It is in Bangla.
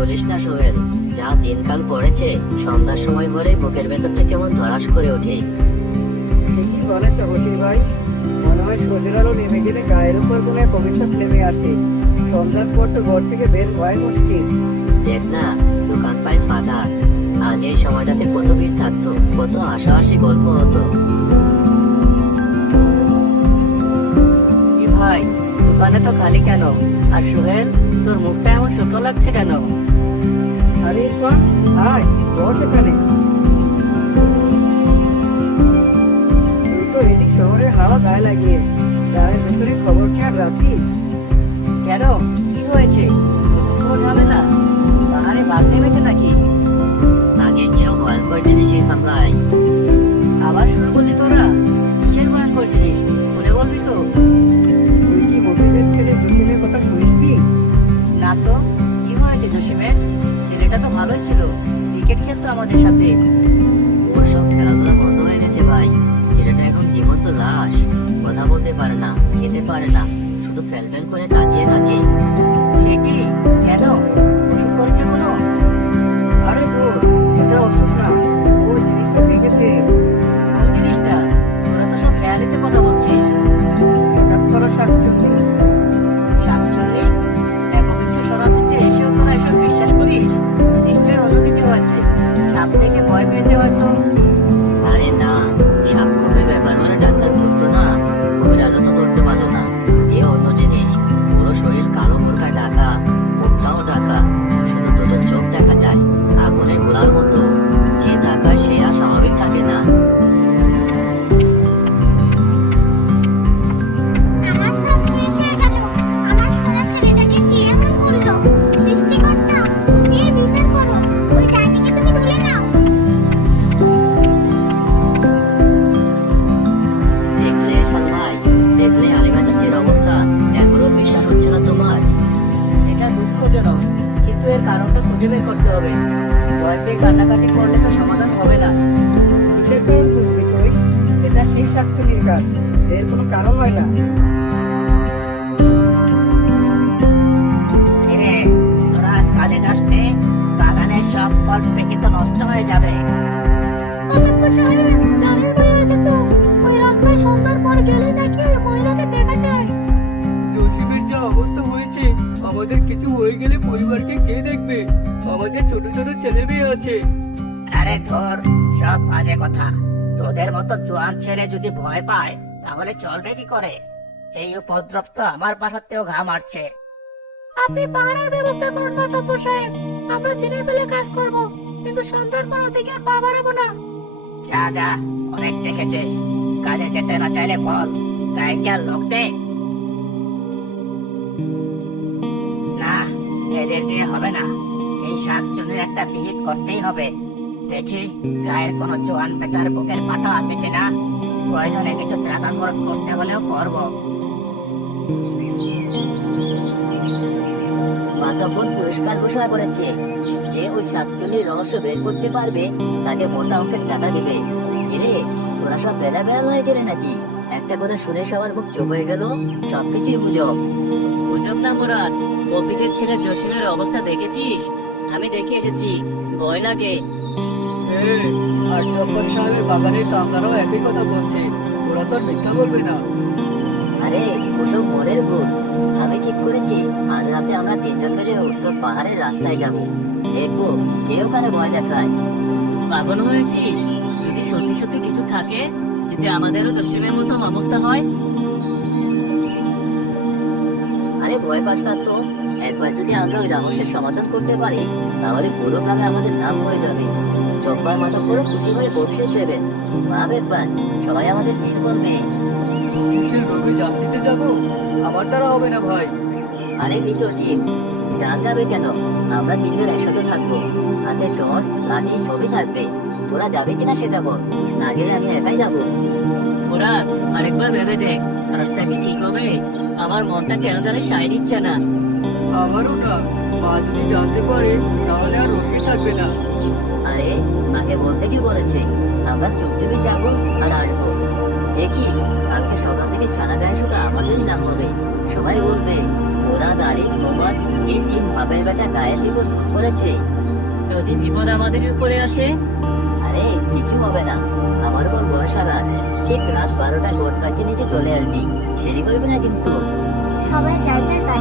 বলিস না সোহেল। যা দিনকাল পড়েছে সন্ধ্যার সময় হলেই বুকের ভেতরটা কেমন ধরাস করে ওঠে। ঠিকই বলেছ বসির ভাই। মনে হয় সূর্যের আলো নেমে গেলে গায়ের উপর কোনো এক অভিশাপ নেমে আসে। সন্ধ্যার পর তো ঘর থেকে বের হওয়াই মুশকিল। দেখ না দোকান পাই ফাঁকা আগে এই সময়টাতে কত ভিড় থাকতো কত হাসাহাসি গল্প হতো। ভাই দোকানে তো খালি কেন? আর সোহেল তোর মুখটা এমন শুকনো লাগছে কেন? আরে তুই তো এদিক শহরে হাওয়া গায়ে লাগিয়ে ভেতরে খবর আর রাখিস? কেন? কি হয়েছে? কোনো ঝামেলা? পাহাড়ে বাঘ নেমেছে নাকি? আগের চেয়েও ভয়ঙ্কর জিনিস ভাই আবার শুরু করলি তোরা? কিসের ভয়ঙ্কর জিনিস? বলে বলবি তো? ছেলেটা তো ভালোই ছিল। ক্রিকেট খেলতো আমাদের সাথে ওর সব খেলাধুলা বন্ধ হয়ে গেছে ভাই। ছেলেটা এখন জীবন্ত লাশ। কথা বলতে পারে না, খেতে পারে না। শুধু ফেল ফেল করে তাকিয়ে থাকে। সে কি? কেন? অসুখ করেছে কোনো? আরে দূর এটা অসুখ না। ওই জিনিসটা দেখেছে। কোন জিনিসটা তোরা তো সব খেয়ালিতে কথা বলছিস। একাত করা কারণটা খুঁজে বের করতে হবে। ভয় পেয়ে কান্নাকাটি করলে তো সমাধান হবে না। কিসের কারণ খুঁজবি তুই এটা সেই শাকচুনির কাজ এর কোনো কারণ হয় না। দেখবে আমাদের ছোট ছোট ছেলে মেয়ে আছে। আরে ধর সব বাজে কথা। তোদের মতো জোয়ান ছেলে যদি ভয় পায় তাহলে চলবে কি করে? এই উপদ্রব তো আমার বাসাতেও ঘা মারছে। আপনি পাহারার ব্যবস্থা করুন মাতব্বর সাহেব। আমরা দিনের বেলা কাজ করব কিন্তু সন্ধ্যার পর ওদিকে আর পা বাড়াবো না। যা যা অনেক দেখেছিস। কাজে যেতে না চাইলে বল গায়ে কি আর লোক নেই? এদের দিয়ে হবে না। এই শাকচুনির একটা বিহিত করতেই হবে। দেখি, গায়ের কোনো জোয়ান বেটার বুকের পাটা আছে কিনা? প্রয়োজনে কিছু টাকা খরচ করতে হলেও করব। মাতাব্বর পুরস্কার ঘোষণা করেছে। যে ওই শাকচুলির রহস্য বের করতে পারবে, তাকে মোটা অঙ্কের টাকা দিবে। কিরে তোরা সব বেলা বেলা হয়ে গেলে নাকি? একটা কথা শুনে সবার মুখ চুপ হয়ে গেল। সবকিছুই গুজব। গুজব না মুরাদ অফিসের ছেলে জসিমের অবস্থা দেখেছিস? আমি দেখে এসেছি ভয় লাগে। আর জব্বার সাহেবের বাগানের কামরাও একই কথা বলছে। ওরা তো মিথ্যা বলবে না। আরে ওসব মনের ভূত আমি ঠিক করেছি আজ রাতে আমরা তিনজন মিলে উত্তর পাহাড়ের রাস্তায় যাব। দেখব কেউ কানে ভয় দেখায়। পাগল হয়েছিস? যদি সত্যি সত্যি কিছু থাকে যদি আমাদেরও দশমের মতো অবস্থা হয়। আরে ভয় পাস না তো। একবার যদি আমরা ওই রহস্যের সমাধান করতে পারি তাহলে পুরো গ্রামে আমাদের নাম হয়ে যাবে। চব্বার মাথা পুরো খুশি হয়ে বসে দেবেন। ভাব একবার সবাই আমাদের নির্মল মেয়ে শিশের রোগে জান দিতে যাব? আমার দ্বারা হবে না ভাই। আরে বিজয় জান যাবে কেন? আমরা তিনজন একসাথে থাকব। হাতে টর্চ লাঠি সবই থাকবে। তোরা যাবে কিনা সেটা বল। না গেলে আমি একাই যাব। ওরা আরেকবার ভেবে দেখ। রাস্তা কি ঠিক হবে? আমার মনটা কেন জানি সায় দিচ্ছে না। আমারও না। মা যদি জানতে পারে তাহলে আর রোগে থাকবে না। আরে মাকে বলতে কি বলেছে? আমরা চুপচুপি যাব আর আসব। দেখিস কালকে সকাল থেকে সারা গায়ে শুধু আমাদেরই নাম হবে। সবাই বলবে ওরা দাঁড়ি মোহাম্মদ এই তিন বাপের বেটা গায়ের বিপদ করেছে। যদি বিপদ আমাদের উপরে আসে আরে কিছু হবে না। আমার উপর ভরসা রাখ। ঠিক রাত বারোটা গোট কাছে নিচে চলে আসবি। দেরি করবি না কিন্তু। সবাই যার যার যায়